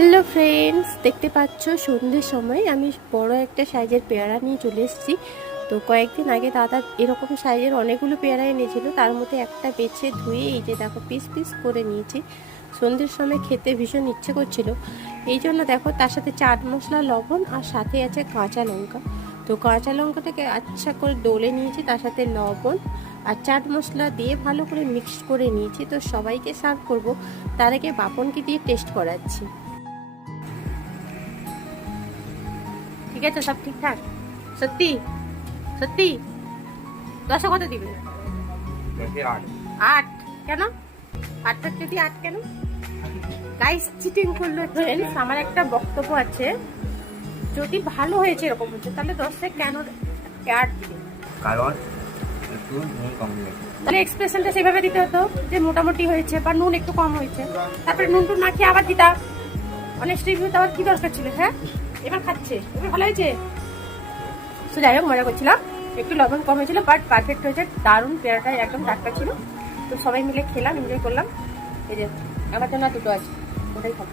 Hello friends, দেখতে পাচ্ছ সন্ধ্যের সময় আমি বড় একটা সাইজের পেয়ারা নিয়ে চলে এসেছি। তো কয়েকদিন আগে দাদা এরকম সাইজের অনেকগুলো পেয়ারা এনেছিল, তার মধ্যে একটা বেছে ধুয়ে এই যে দেখো পিস পিস করে নিয়েছি। সন্ধ্যের সময় খেতে ভীষণ ইচ্ছে করছিল, এই জন্য দেখো তার সাথে চাট মশলা, লবণ আর সাথে আছে কাঁচা লঙ্কা। তো কাঁচা লঙ্কাটাকে আচ্ছা করে ডলে নিয়েছি, তার সাথে লবণ আর চাট মশলা দিয়ে ভালো করে মিক্স করে নিয়েছি। তো সবাইকে সার্ভ করব, তার আগে বাপনকে দিয়ে টেস্ট করাচ্ছি। ঠিক আছে, সব ঠিকঠাক? সত্যি সত্যি? 10 কত দিবে? 8। কেন 8? যদি 8 কেন? গাইস চিটিং করলো ফ্রেন্ডস। আমার একটা বক্তব্য আছে, যদি ভালো হয়েছে এরকম হচ্ছে তাহলে 10 কেন 8 দিবে? কারণ একটু নুন কম দিয়েছে। তাহলে এক্সপ্রেশনটা সেভাবে দিতে হতো যে মোটামুটি হয়েছে বা নুন একটু কম হয়েছে, তারপরে নুন টুন না খেয়ে আবার দিতা। অনেস্ট রিভিউ দেওয়ার কি দরকার ছিল? হ্যাঁ, এবার খাচ্ছে, এবার ভালো হয়েছে। তো যাই হোক, মজা করছিলাম। একটু লবণ কম হয়েছিল, বাট পারফেক্ট হয়েছে, দারুণ। পেয়ারাটা একদম টাটকা ছিল। তো সবাই মিলে খেলাম, এনজয় করলাম। এই যে আমার জন্য দুটো আছে, ওটাই খাবো।